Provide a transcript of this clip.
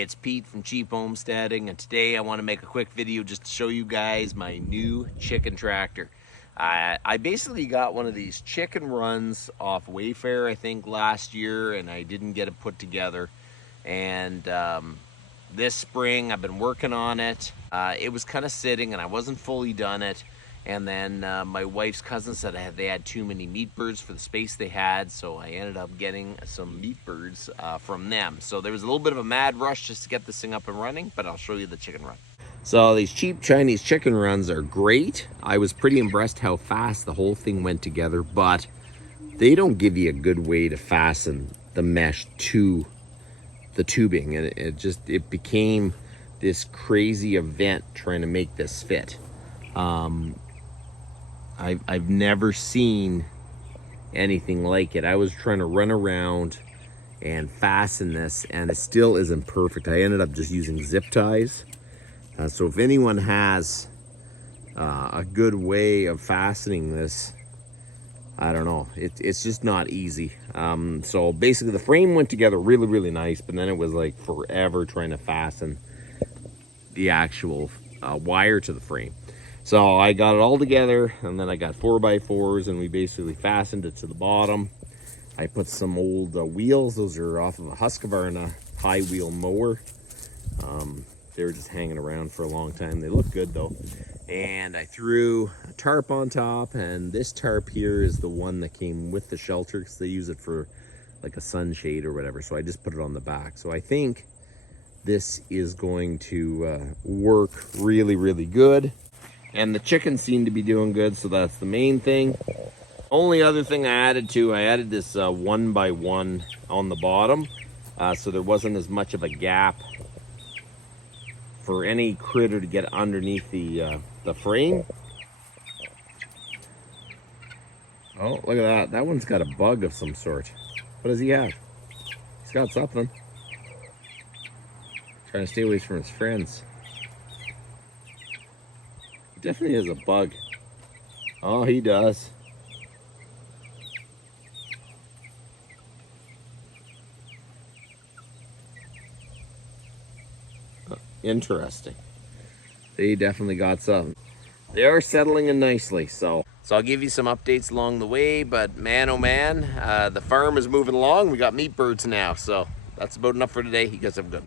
It's Pete from Cheap Homesteading, and today I want to make a quick video just to show you guys my new chicken tractor. I basically got one of these chicken runs off Wayfair, I think, last year, and I didn't get it put together. And this spring I've been working on it. It was kind of sitting and I wasn't fully done it. And then my wife's cousin said they had too many meat birds for the space they had, so I ended up getting some meat birds from them. So there was a little bit of a mad rush just to get this thing up and running, but I'll show you the chicken run. So these cheap Chinese chicken runs are great. I was pretty impressed how fast the whole thing went together, but they don't give you a good way to fasten the mesh to the tubing, and it became this crazy event trying to make this fit. I've never seen anything like it. I was trying to run around and fasten this, and it still isn't perfect. I ended up just using zip ties. So if anyone has a good way of fastening this, I don't know. It's just not easy. So basically the frame went together really, really nice, but then it was like forever trying to fasten the actual wire to the frame. So I got it all together, and then I got 4x4s, and we basically fastened it to the bottom. I put some old wheels. Those are off of a Husqvarna high wheel mower. They were just hanging around for a long time. They look good though. And I threw a tarp on top, and this tarp here is the one that came with the shelter because they use it for like a sunshade or whatever. So I just put it on the back. So I think this is going to work really, really good. And the chickens seem to be doing good, so that's the main thing. Only other thing I added this 1x1 on the bottom, so there wasn't as much of a gap for any critter to get underneath the frame. Oh, look at that. That one's got a bug of some sort. What does he have? He's got something. Trying to stay away from his friends. Definitely has a bug. Oh, he does. Interesting. They definitely got some. They are settling in nicely, so I'll give you some updates along the way, but man, oh man, the farm is moving along. We got meat birds now, so that's about enough for today. You guys have a good one.